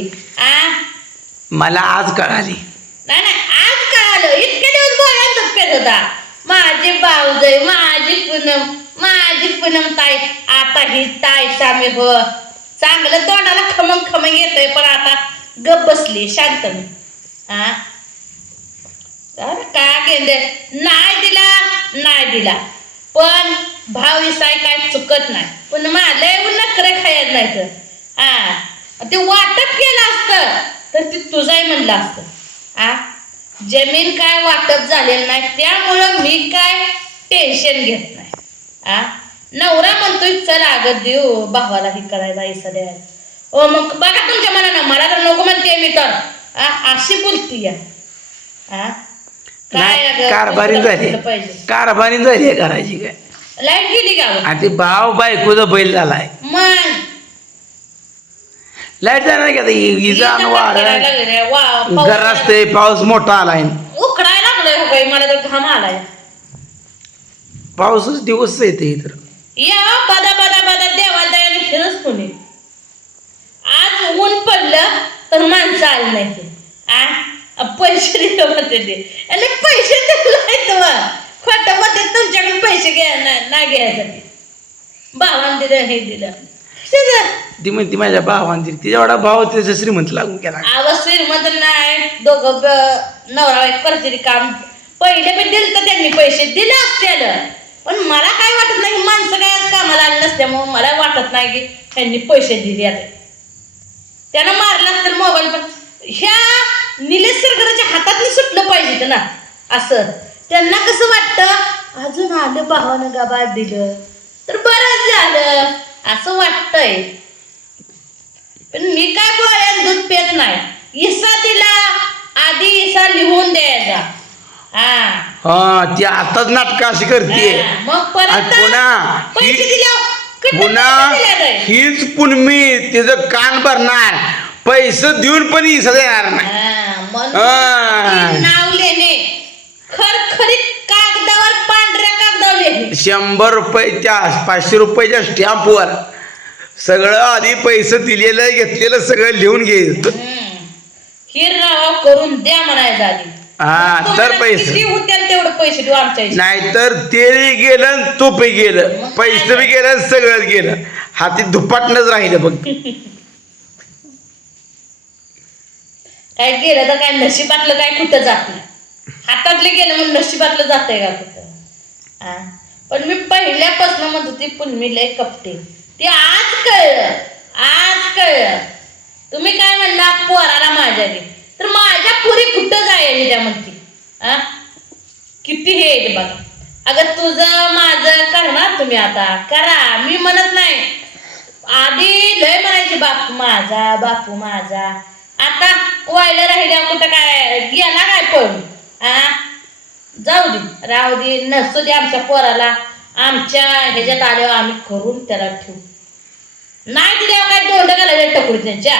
ती आ? मला आज कळाली. नाही नाही आज कळालं. इतके दिवस बोलायला पेत होता माझी बावजय माझी पूनम माझी पूनम ताई आता ही ताई सामी हो चांगलं तोंडाला खमंग खमंग येतंय पण आता गप बसली शांत मी. हा काय केले नाही दिला नाही दिला. पण भाव इसाय काय चुकत नाही. पण मला नखरे खायला नाही तर हा ते वाटप केलं असतं. तर ते तुझाही म्हणलं असतं. आ? जमीन काय वाटप झालेलं नाही त्यामुळं मी काय टेन्शन घेत नाही. आ? नवरा म्हणतोय चल अगं देऊ भावाला ही करायला इसा द्यायला. ओ मग बघा तुमच्या मनानं मला तर नको म्हणते मी तर. आ? अशी बोलती या. कारभारी झाली. कारभारी झाली करायची काय? लाइट गेली का? आणि ते भाव बायकोचा बैल झालाय. मग? लाइट जाणार नाही का आता? इ- इजा आणि वारा घर असते पाऊस मोठा आलाय. उकडायला लागलंय हो बाई, मला तर घाम आलाय. पाऊसच दिवस येते इतर या बदा बदा बदा देवाला दयाने फिरच कोणी. आज ऊन पडलं तर माणसं आली नाही ते आ पैसे दिले म्हणते ते. आणि पैसे दिले तुम्हाला खोटं म्हणते तुमच्याकडे पैसे घ्या ना- नाही घ्यायसाठी. भावान दिलं हे दिलं. ती म्हणते माझ्या दिली तिच्या एवढा भाव त्याचा श्रीमंत लागून गेला. आवाज श्रीमंत नाही. दोघं ब- नवरा बायको करते काम. पहिले पण दिलं तर त्यांनी पैसे दिले असते पण मला काय वाटत नाही माणसं काय आज कामाला आली नसल्यामुळे मला वाटत नाही की त्यांनी पैसे दिले आता त्यानं मारला तर मोबाईल पण. ह्या निलेश सरकाराच्या हातात सुटलं पाहिजे ना. असं. त्यांना कसं वाटतं? अजून आलं भावानं गाबा दिलं. तर बरंच झालं. असं वाटतंय. पण मी काय बोलायला दूध पेत नाही. इसा दिला आधी इसा लिहून द्यायचा. हा. हा ती आताच नाटक अशी करते मग परत पुन्हा पैसे ही- दिल्यावर किती पुन्हा पैसे दिले जाईल? हीच पुनमी तिचं कान भरणार. पैसे देऊन पण हिसा देणार नाही. हा, म्हणून हा. नाव खरखरीत शंभर रुपयाच्या पाचशे रुपयाच्या स्टॅम्पवर सगळं आधी पैसे दिलेलं घेतलेलं सगळं लिहून. हिररावा करून द्या म्हणायचं आधी. हा तर पैसे. तेवढं पैसे देऊ आमच्या इथे. नाहीतर तेलही गेलं आणि तूपही गेलं. पैसे बी गेलं आणि सगळंच गेलं. हाती दुपाटनच राहिलं बघ. काय गेलं तर काय नशिबातलं काय कुठं जात नाही. हातातलं गेलं म्हणून नशिबातलं जातंय का कुठं? पण मी पहिल्यापासून म्हणत होती पुन्मी लय कपटे. ते आज कळलं आज कळलं. तुम्ही काय म्हणला पोराला माझ्या घे तर माझ्या पुरी कुठं जायची त्या म्हणते? हा किती हे बघ. अगं तुझं माझं करणार तुम्ही आता? करा मी म्हणत नाही. आधी लय म्हणायचे बापू माझा बापू माझा. आता व्हायला राहिल्या कुठं काय? गेला काय पण? आ? जाऊ दे राहू दे. नसू दे आमच्या पोराला. आमच्या ह्याच्यात आल्यावर आम्ही करून त्याला ठेवू. नाही दिल्यावर काय दोंड घालायला टकुरी त्यांच्या?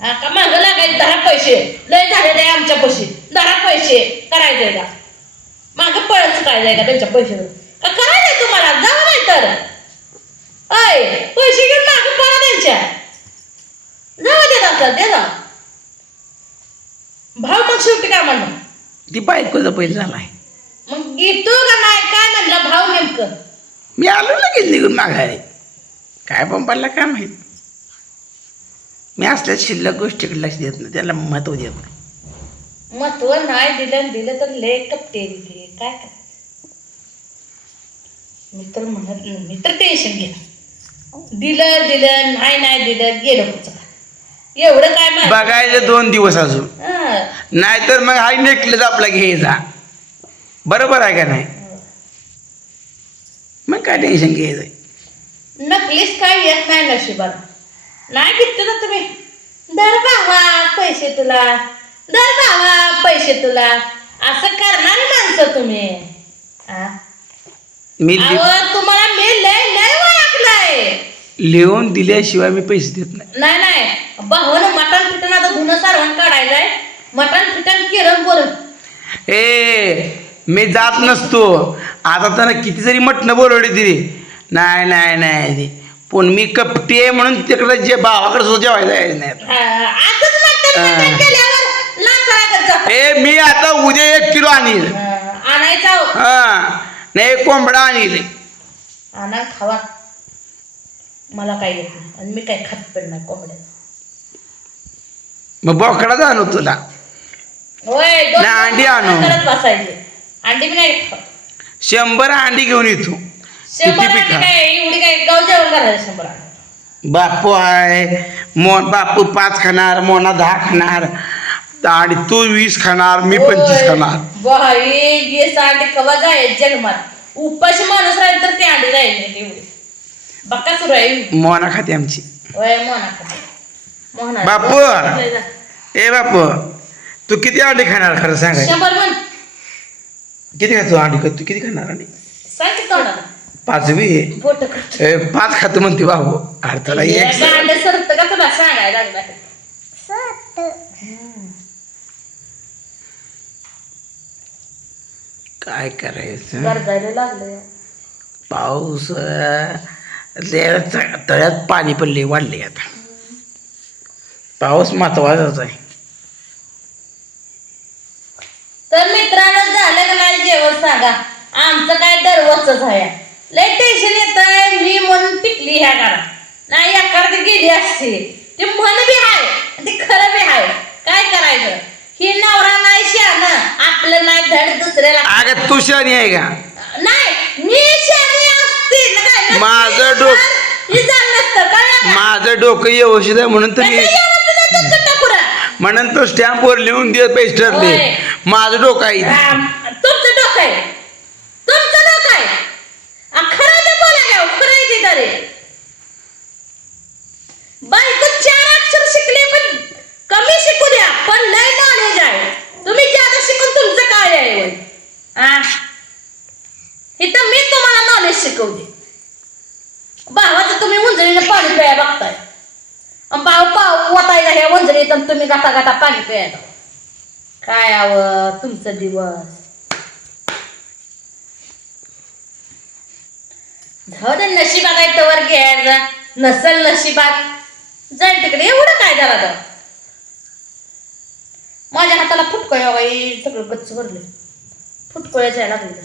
हा का मागं लागायचे? दहा पैसे. लय झालेले आमच्या पैसे. दहा पैसे करायचंय का मागं पळत काय का त्यांच्या पैसे का करायचंय तुम्हाला? जाऊ नाही तर. अय पैसे घेऊन मागं पळा त्यांच्या. जाऊ दे आता दे ना. भाव मग शेवटी काय म्हणणार? ती बायकोचा बैल झालाय. मग घेतो का नाही? काय म्हणलं भाव नेमकं? मी आलो लगेच निघून माघारी. काय पंपाला काय माहीत? मी असल्या शिल्लक गोष्टीकडे लक्ष देत नाही त्याला महत्त्व देत नाही. महत्त्व नाही दिलं आणि दिलं तर लय कपटे दिले. काय करायचं? मी तर म्हणत मी तर टेन्शन घे दिलं दिलं नाही नाही दिलं गेलं एवढं काय माहिती? बघायचं दोन दिवस अजून. हा. नाहीतर मग हाय नेकलेस आपला घ्यायचा बरोबर आहे का नाही? मग काय टेन्शन घ्यायचं नकलीच काय येत नाही नशिबाला नाही घेतलं ना तुम्ही? दर बाबा पैसे तुला. दर बाबा पैसे तुला. असं करणारी माणसं तुम्ही. आ? मी लि- अहो, तुम्हाला मी लय लय ओळखलंय. लिहून दिल्याशिवाय मी पैसे देत नाही. नाही नाही. भावानं मटण फिटण आता धुणं सारवण काढायचंय. मटण फिटण किरण बोलून ए मी जात नसतो. आता तर किती जरी मटणं बोलवली दिली. नाही नाही नाही पण मी कपटी आहे म्हणून तिकडे जे भावाकडे सुद्धा जेवायला जायचं नाही असंच. मटण केल्यावर. ए मी आता उद्या एक किलो आणील. आणायचा हो. हा नाही कोंबडा आणील. आणा खावा. मला काय येत नाही. आणि मी काय खात पण नाही कोंबड्या मग बोकडा जाणू तुला. होय दोन नाही, अंडी आणू. करत बसायचे. अंडी मी नाही खात. शंभर अंडी घेऊन येतो. शंभर किती अंडी पिका काय एवढी काय गाव जेवण करायचं शंभर अंडी. बापू आहे. मोन बापू पाच खाणार मोना दहा खाणार आणि तू वीस खाणार मी पंचवीस. खाणार. बाई वीस अंडी कवा जाय जन्मात? उपाशी माणूस राहील तर ते अंडी जाईल नाही एवढी बक्का सुरू आहे. मोना खाते आमची. होय मोना मोहना बापू. ए बापू! तू किती अंडी खाणार खरं सांगाय शंभर म्हण. किती खातो अंडी? तू किती खाणार अंडी? सांग की तोंडाला. पाचवी. बोट करतो ए, पाच खातो म्हणते बाबू अडथळा एक अंडे सरत का तुला सांगायला लागला? काय करायचं? गरजायला लागले. पाऊस अं, च- तळ्यात पाणी लय वाढले आता. पाऊस महत्वाचाच आहे तर मित्रांनो झालं जेवण सांगा. आमचं काय दरवच आहे. लय टेन्शन येत आहे मी म्हणून टिकली ह्या घरात. नाही एखादी गेली असते. ते मन बी आहे ते खरं बी आहे काय करायचं? ही नवरा नाही शहाणं आपलं नाही धड दुसऱ्याला. अगं तू शनी आहे का? नाही मी शहाणी असते. ना काय. माझं डोक-? माझं डोकं व्यवस्थित आहे म्हणून टाकुरा? म्हणून तो स्टॅम्पवर लिहून देत पैसे ठरले होय. माझं डोकं आहे लोक आहे. तुमचं लोक आहे. आ, खरं ते बोला घ्या खरं आहे ते तरी बायको चार अक्षर शिकले पण कमी शिकू द्या पण लय नॉलेज आहे तुम्ही ज्यादा शिकून तुमचं काय आहे आ? इथं मी तुम्हाला नॉलेज शिकवते. भावाचं तुम्ही उंजळीनं पाणी प्याय बघताय. भाव पाव वतायला ह्या उंजळीत तुम्ही गाता गाता पाणी प्यायला. काय आव तुमचं दिवस? जाऊ दे नशिबात आहे तवर घ्यायचा नसल नशिबात. जाईल तिकडे. एवढं काय झालं तर माझ्या हाताला फुटकोय बाई. सगळं गच्च भरले फुटकोया जायला लागले.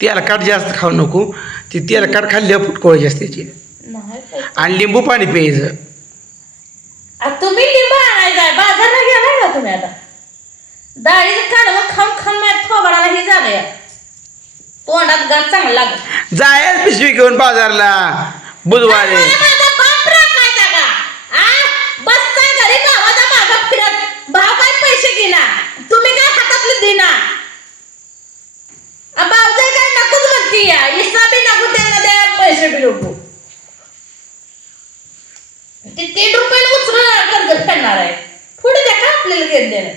तेलकट जास्त खाऊ नको. ती तेलकट खाल्ल्यावर फुटकोळ जास्त त्याची. आणि लिंबू पाणी प्यायचं. तुम्ही लिंबू आणायचा बाजारला गेलाय का तुम्ही आता? डाळीचं काढून खाऊन खाऊन माझ्या थोबाडाला हे झालंय. तोंडात गात चांगलं लागत जायच पिशवी घेऊन बाजारला बुधवारी. मला माझा बाप राखायचा का? आ? बसताय घरी गावाचा मागं फिरत. भाव काय पैसे घेना तुम्ही काय हातातले देना आ, भावजाई काय नकोच म्हणती या. हिस्सा बी नको त्यांना द्या पैसे बी नको. ते तीन उचलून कर्ज फेडणार आहे. पुढे द्या का आपल्याला घेत देणं?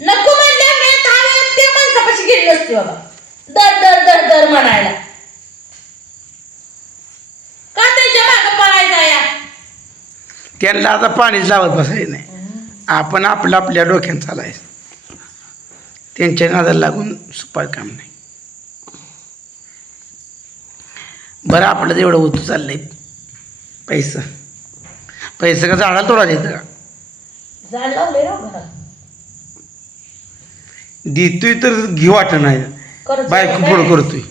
नको म्हणल्या मी दहा वेळा त्या माणसापाशी गेली नसती बाबा. दर दर दर दर म्हणायला. का त्यांच्या मागं पळायचा या? त्यांना आता पाणीच लावत बसायचं नाही. आपण आपलं आपल्या डोक्यानं चालायचं. त्यांच्या नादाला लागून सुपाय काम नाही. बरं आपलं तेवढं होतं चाललंय. पैसा. पैसे का झाडाला तोडा देतं का? झाड लावले ना घरात देतोय तर घेऊ वाटत नाही. बायको? पुढं करतोय